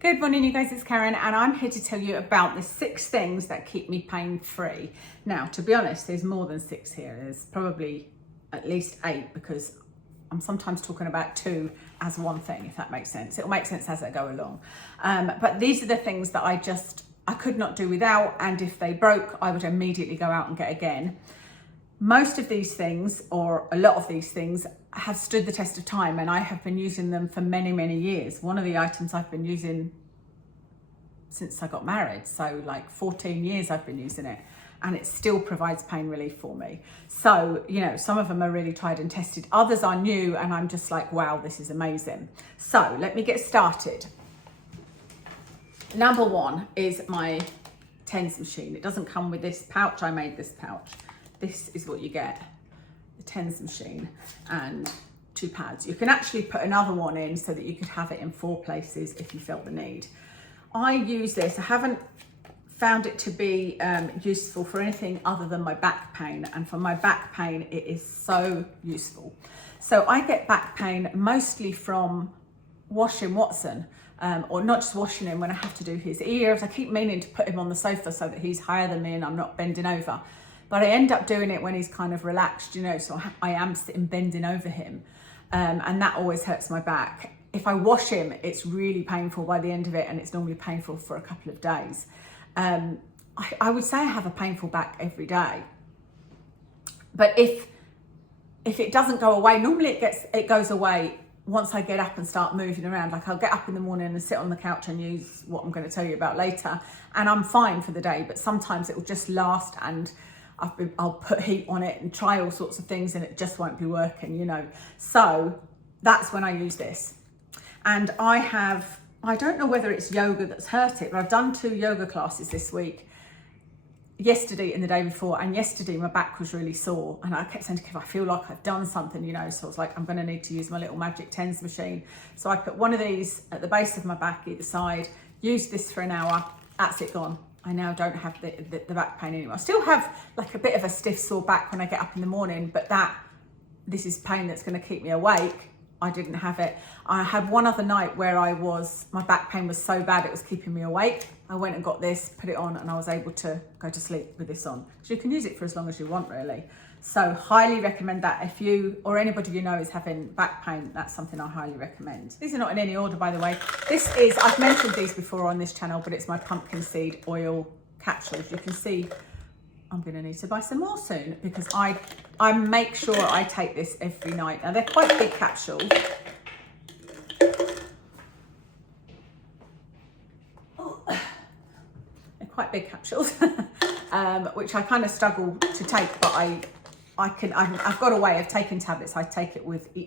Good morning, you guys, it's Karen, and I'm here to tell you about the 6 things that keep me pain-free. Now, to be honest, there's more than 6 here. There's probably at least 8 because I'm sometimes talking about 2 as one thing, if that makes sense. It'll make sense as I go along. But these are the things that I could not do without, and if they broke, I would immediately go out and get again. Most of these things, or a lot of these things, have stood the test of time, and I have been using them for many, many years. One of the items I've been using since I got married, so like 14 years I've been using it, and it still provides pain relief for me. So, you know, some of them are really tried and tested. Others are new, and I'm just like, wow, this is amazing. So let me get started. Number 1 is my TENS machine. It doesn't come with this pouch. I made this pouch. This is what you get, the TENS machine and 2 pads. You can actually put another one in so that you could have it in 4 places if you felt the need. I use this. I haven't found it to be useful for anything other than my back pain, and for my back pain it is so useful. So I get back pain mostly from washing Watson, or not just washing him when I have to do his ears. I keep meaning to put him on the sofa so that he's higher than me and I'm not bending over. But I end up doing it when he's kind of relaxed, you know, so I am sitting bending over him. And that always hurts my back. If I wash him, it's really painful by the end of it, and it's normally painful for a couple of days. I would say I have a painful back every day. But if it doesn't go away, normally it goes away once I get up and start moving around. Like I'll get up in the morning and sit on the couch and use what I'm going to tell you about later, and I'm fine for the day. But sometimes it will just last, and I'll put heat on it and try all sorts of things, and it just won't be working, you know. So that's when I use this. And I don't know whether it's yoga that's hurt it, but I've done 2 yoga classes this week, yesterday and the day before. And yesterday my back was really sore, and I kept saying to Kev, I feel like I've done something, you know. So I was like, I'm going to need to use my little magic TENS machine. So I put one of these at the base of my back either side, used this for an hour, that's it, gone. I now don't have the back pain anymore. I still have like a bit of a stiff sore back when I get up in the morning, but this is pain that's going to keep me awake. I didn't have it. I had one other night where my back pain was so bad it was keeping me awake. I went and got this, put it on, and I was able to go to sleep with this on. So you can use it for as long as you want, really. So highly recommend that. If you or anybody you know is having back pain, that's something I highly recommend. These are not in any order, by the way. I've mentioned these before on this channel, but it's my pumpkin seed oil capsules. You can see I'm going to need to buy some more soon, because I make sure I take this every night. Now they're quite big capsules. They're quite big capsules, which I kind of struggle to take, but I've got a way of taking tablets. I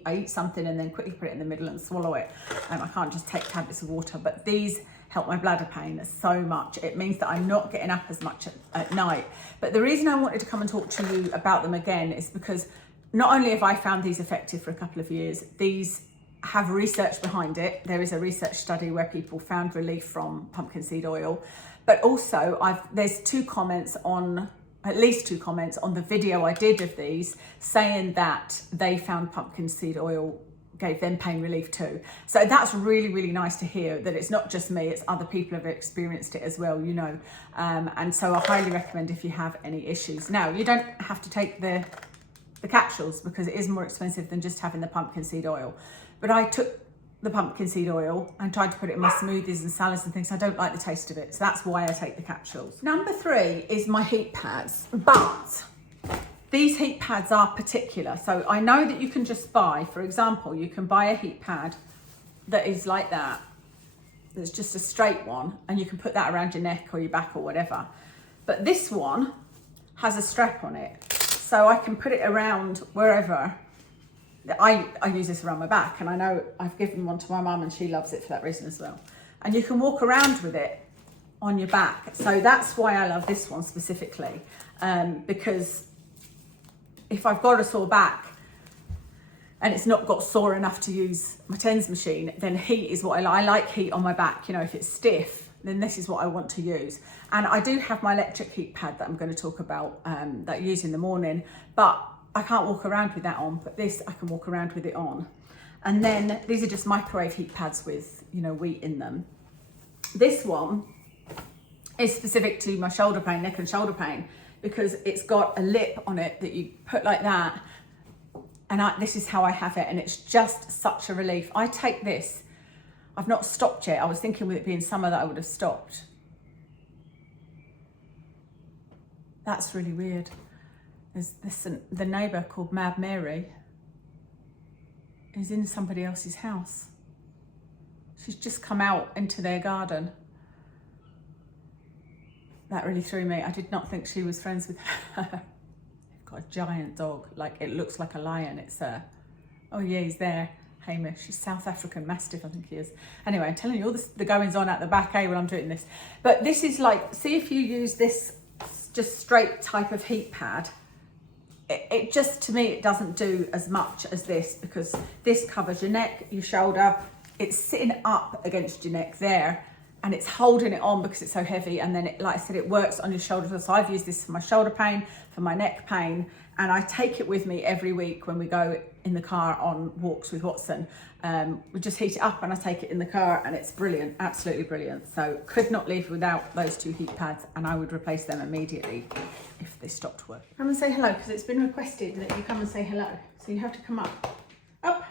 eat something and then quickly put it in the middle and swallow it. I can't just take tablets of water, but these help my bladder pain so much. It means that I'm not getting up as much at night. But the reason I wanted to come and talk to you about them again is because not only have I found these effective for a couple of years, these have research behind it. There is a research study where people found relief from pumpkin seed oil, but also there's at least two comments on the video I did of these saying that they found pumpkin seed oil gave them pain relief too. So that's really, really nice to hear that it's not just me, it's other people have experienced it as well, you know. And so I highly recommend if you have any issues. Now, you don't have to take the capsules because it is more expensive than just having the pumpkin seed oil. But I took the pumpkin seed oil and tried to put it in my smoothies and salads and things. I don't like the taste of it, so that's why I take the capsules. Number 3 is my heat pads, but these heat pads are particular. So I know that you can just buy, for example, you can buy a heat pad that is like that. It's just a straight one, and you can put that around your neck or your back or whatever. But this one has a strap on it, so I can put it around wherever. I use this around my back, and I know I've given one to my mum and she loves it for that reason as well. And you can walk around with it on your back. So that's why I love this one specifically, because if I've got a sore back and it's not got sore enough to use my TENS machine, then heat is what I like heat on my back. You know, if it's stiff, then this is what I want to use. And I do have my electric heat pad that I'm going to talk about that I use in the morning, but I can't walk around with that on, but this I can walk around with it on. And then these are just microwave heat pads with, you know, wheat in them. This one is specific to my shoulder pain, neck and shoulder pain, because it's got a lip on it that you put like that. And this is how I have it. And it's just such a relief. I take this. I've not stopped yet. I was thinking with it being summer that I would have stopped. That's really weird. There's the neighbour called Mad Mary is in somebody else's house. She's just come out into their garden. That really threw me. I did not think she was friends with her. They've got a giant dog, like it looks like a lion. It's oh yeah, he's there. Hamish, he's South African Mastiff, I think he is. Anyway, I'm telling you all the goings on at the back, when I'm doing this. But this is like, see if you use this just straight type of heat pad, it just, to me, it doesn't do as much as this, because this covers your neck, your shoulder. It's sitting up against your neck there, and it's holding it on because it's so heavy. And then, like I said, it works on your shoulders. So I've used this for my shoulder pain, for my neck pain, and I take it with me every week when we go in the car on walks with Watson. We just heat it up and I take it in the car, and it's brilliant, absolutely brilliant. So could not live without those 2 heat pads, and I would replace them immediately if they stopped working. Come and say hello, because it's been requested that you come and say hello. So you have to come up, come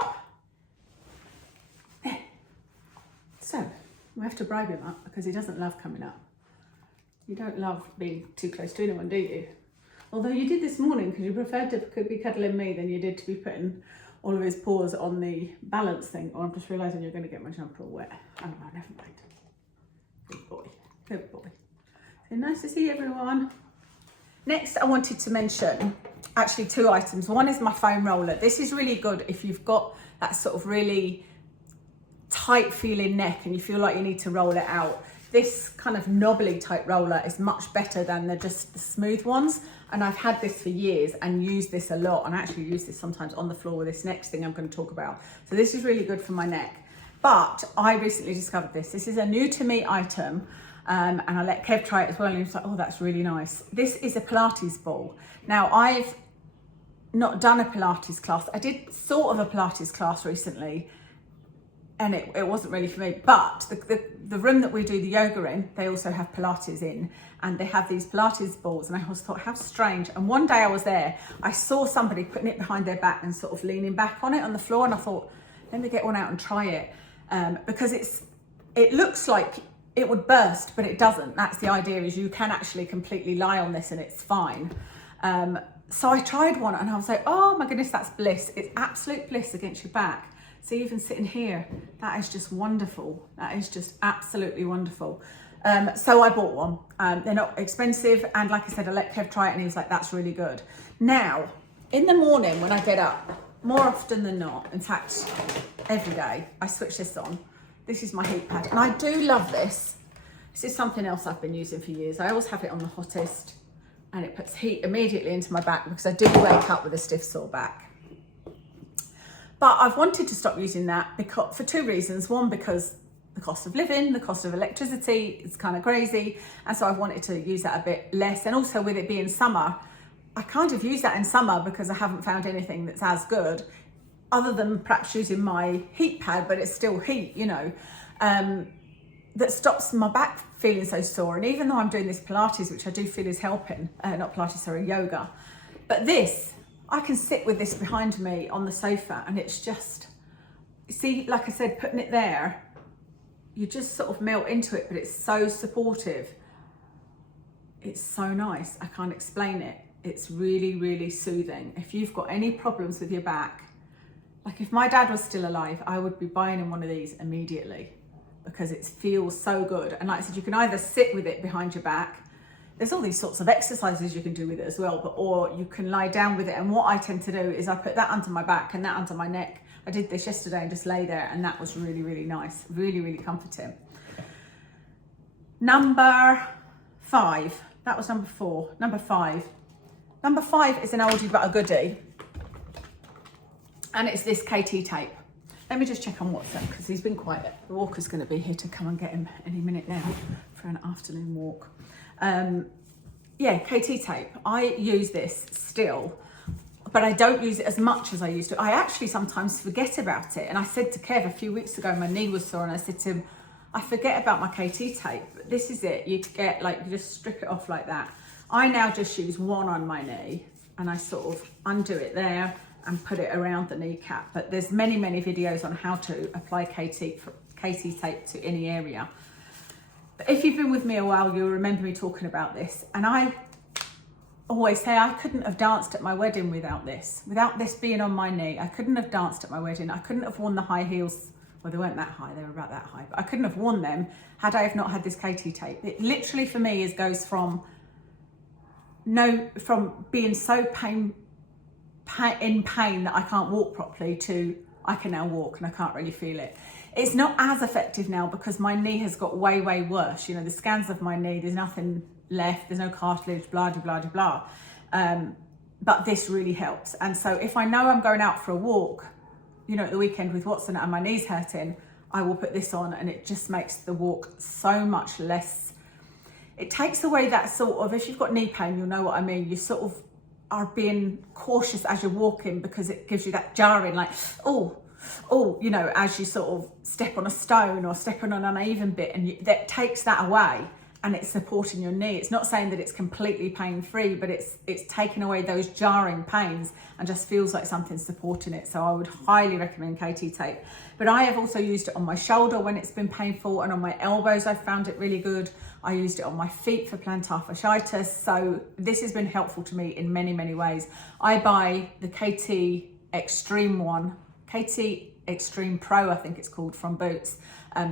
up. There. So we have to bribe him up because he doesn't love coming up. You don't love being too close to anyone, do you? Although you did this morning, because you preferred to be cuddling me than you did to be putting all of his paws on the balance thing. Or I'm just realising you're going to get my jumper all wet. Oh no, never mind. Good boy, good boy. So nice to see everyone. Next, I wanted to mention actually 2 items. One is my foam roller. This is really good if you've got that sort of really tight feeling neck and you feel like you need to roll it out. This kind of knobbly type roller is much better than just the smooth ones. And I've had this for years and used this a lot, and I actually use this sometimes on the floor with this next thing I'm going to talk about. So this is really good for my neck. But I recently discovered this. This is a new to me item, and I let Kev try it as well, and he was like, oh, that's really nice. This is a Pilates ball. Now, I've not done a Pilates class. I did sort of a Pilates class recently, and it wasn't really for me. But the room that we do the yoga in, they also have Pilates in, and they have these Pilates balls. And I always thought, how strange. And one day I was there, I saw somebody putting it behind their back and sort of leaning back on it on the floor. And I thought, let me get one out and try it. Because it looks like it would burst, but it doesn't. That's the idea, is you can actually completely lie on this and it's fine. So I tried one and I was like, oh my goodness, that's bliss. It's absolute bliss against your back. So even sitting here, that is just wonderful. That is just absolutely wonderful. So I bought one. They're not expensive. And like I said, I let Kev try it and he was like, that's really good. Now, in the morning when I get up, more often than not, in fact, every day, I switch this on. This is my heat pad. And I do love this. This is something else I've been using for years. I always have it on the hottest, and it puts heat immediately into my back because I do wake up with a stiff sore back. But I've wanted to stop using that for 2 reasons. One, because the cost of living, the cost of electricity is kind of crazy. And so I've wanted to use that a bit less. And also with it being summer, I kind of use that in summer because I haven't found anything that's as good, other than perhaps using my heat pad, but it's still heat, you know, that stops my back feeling so sore. And even though I'm doing this Pilates, which I do feel is helping, not Pilates, sorry, yoga, but this, I can sit with this behind me on the sofa, and it's just, see, like I said, putting it there, you just sort of melt into it, but it's so supportive. It's so nice. I can't explain it. It's really, really soothing. If you've got any problems with your back, like if my dad was still alive, I would be buying him one of these immediately because it feels so good. And like I said, you can either sit with it behind your back. There's all these sorts of exercises you can do with it as well, or you can lie down with it. And what I tend to do is I put that under my back and that under my neck. I did this yesterday and just lay there, and that was really, really nice. Really, really comforting. Number 5. That was number 4. Number 5. Number 5 is an oldie but a goodie. And it's this KT tape. Let me just check on WhatsApp because he's been quiet. The walker's going to be here to come and get him any minute now for an afternoon walk. Yeah, KT tape. I use this still, but I don't use it as much as I used to. I actually sometimes forget about it. And I said to Kev a few weeks ago, my knee was sore, and I said to him, I forget about my KT tape, but this is it. You get like, you just strip it off like that. I now just use one on my knee and I sort of undo it there and put it around the kneecap. But there's many, many videos on how to apply KT tape to any area. But if you've been with me a while, you'll remember me talking about this. And I always say I couldn't have danced at my wedding without this being on my knee. I couldn't have danced at my wedding. I couldn't have worn the high heels. Well, they weren't that high, they were about that high, but I couldn't have worn them had I have not had this KT tape. It literally for me goes from being so in pain that I can't walk properly to I can now walk and I can't really feel it. It's not as effective now because my knee has got way, way worse. You know, the scans of my knee, there's nothing left, there's no cartilage, blah, blah, blah, blah. But this really helps. And so if I know I'm going out for a walk, you know, at the weekend with Watson and my knee's hurting, I will put this on and it just makes the walk so much less. It takes away that sort of, if you've got knee pain, you'll know what I mean. You sort of are being cautious as you're walking because it gives you that jarring, like, oh, you know, as you sort of step on a stone or step on an uneven bit, and that takes that away and it's supporting your knee. It's not saying that it's completely pain-free, but it's taking away those jarring pains and just feels like something's supporting it. So I would highly recommend KT tape. But I have also used it on my shoulder when it's been painful, and on my elbows I found it really good. I used it on my feet for plantar fasciitis. So this has been helpful to me in many, many ways. I buy the KT Extreme one, KT Extreme Pro, I think it's called, from Boots,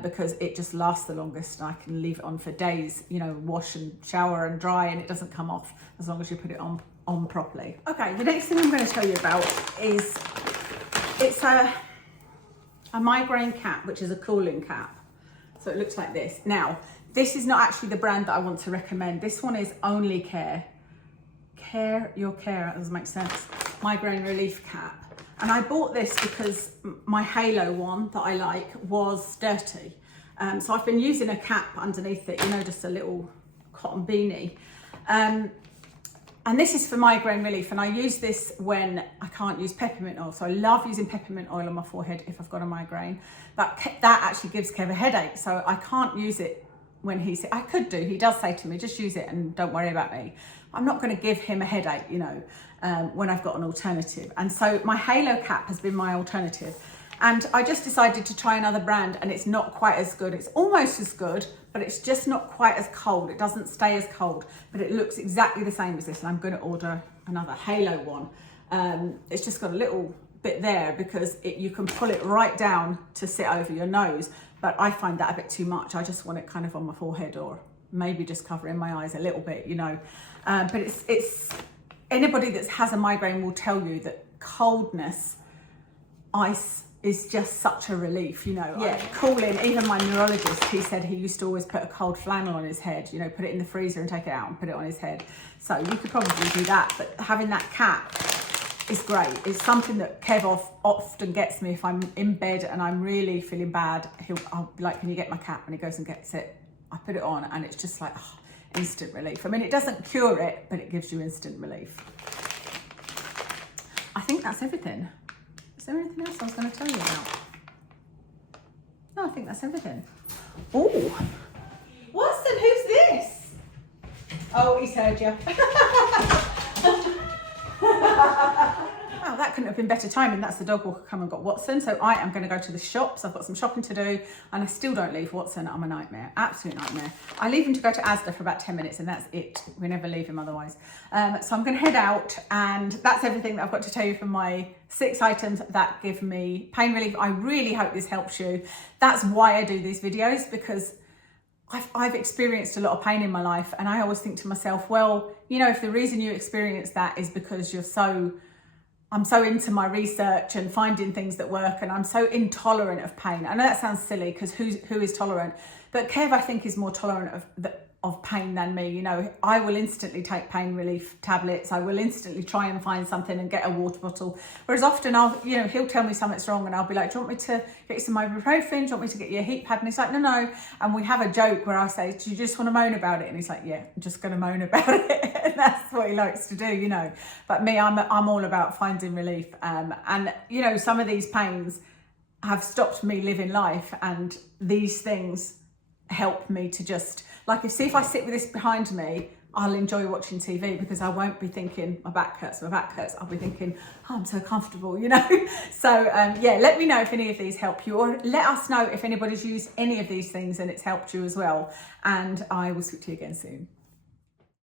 because it just lasts the longest and I can leave it on for days, you know, wash and shower and dry, and it doesn't come off as long as you put it on properly. Okay, the next thing I'm going to tell you about is, it's a migraine cap, which is a cooling cap. So it looks like this. Now, this is not actually the brand that I want to recommend. This one is Only Care. Your Care, that doesn't make sense. Migraine relief cap. And I bought this because my Halo one that I like was dirty. So I've been using a cap underneath it, you know, just a little cotton beanie. And this is for migraine relief. And I use this when I can't use peppermint oil. So I love using peppermint oil on my forehead if I've got a migraine. But that actually gives Kev a headache. So I can't use it when I could do. He does say to me, just use it and don't worry about me. I'm not going to give him a headache, you know, when I've got an alternative. And so my Halo cap has been my alternative. And I just decided to try another brand, and it's not quite as good. It's almost as good, but it's just not quite as cold. It doesn't stay as cold, but it looks exactly the same as this. And I'm going to order another Halo one. It's just got a little bit there because you can pull it right down to sit over your nose. But I find that a bit too much. I just want it kind of on my forehead, or maybe just covering my eyes a little bit, you know. But it's anybody that has a migraine will tell you that coldness, ice is just such a relief, you know. Yeah, cooling. Even my neurologist, he said he used to always put a cold flannel on his head, you know, put it in the freezer and take it out and put it on his head. So you could probably do that, but having that cap is great. It's something that Kev often gets me if I'm in bed and I'm really feeling bad. I'll be like, can you get my cap? And he goes and gets it. I put it on and it's just like, oh, instant relief. I mean, it doesn't cure it, but it gives you instant relief. I think that's everything. Is there anything else I was going to tell you about? No, I think that's everything. Oh, Watson, who's this? Oh, he's heard you. Wow, that couldn't have been better timing. That's the dog walker come and got Watson. So I am going to go to the shops. I've got some shopping to do, and I still don't leave Watson. I'm a nightmare, absolute nightmare. I leave him to go to Asda for about 10 minutes and that's it. We never leave him otherwise. So I'm going to head out, and that's everything that I've got to tell you for my 6 items that give me pain relief. I really hope this helps you. That's why I do these videos, because I've experienced a lot of pain in my life, and I always think to myself, well, you know, if the reason you experience that is because I'm so into my research and finding things that work, and I'm so intolerant of pain. I know that sounds silly, because who is tolerant? But Kev, I think, is more tolerant of pain than me. You know, I will instantly take pain relief tablets. I will instantly try and find something and get a water bottle. Whereas often he'll tell me something's wrong and I'll be like, do you want me to get you some ibuprofen? Do you want me to get you a heat pad? And he's like, no. And we have a joke where I say, do you just want to moan about it? And he's like, yeah, I'm just going to moan about it. And that's what he likes to do, you know. But me, I'm all about finding relief. And, you know, some of these pains have stopped me living life, and these things help me to just, like, if I sit with this behind me, I'll enjoy watching TV because I won't be thinking my back hurts. I'll be thinking, oh, I'm so comfortable, you know. So yeah, let me know if any of these help you, or let us know if anybody's used any of these things and it's helped you as well. And I will speak to you again soon.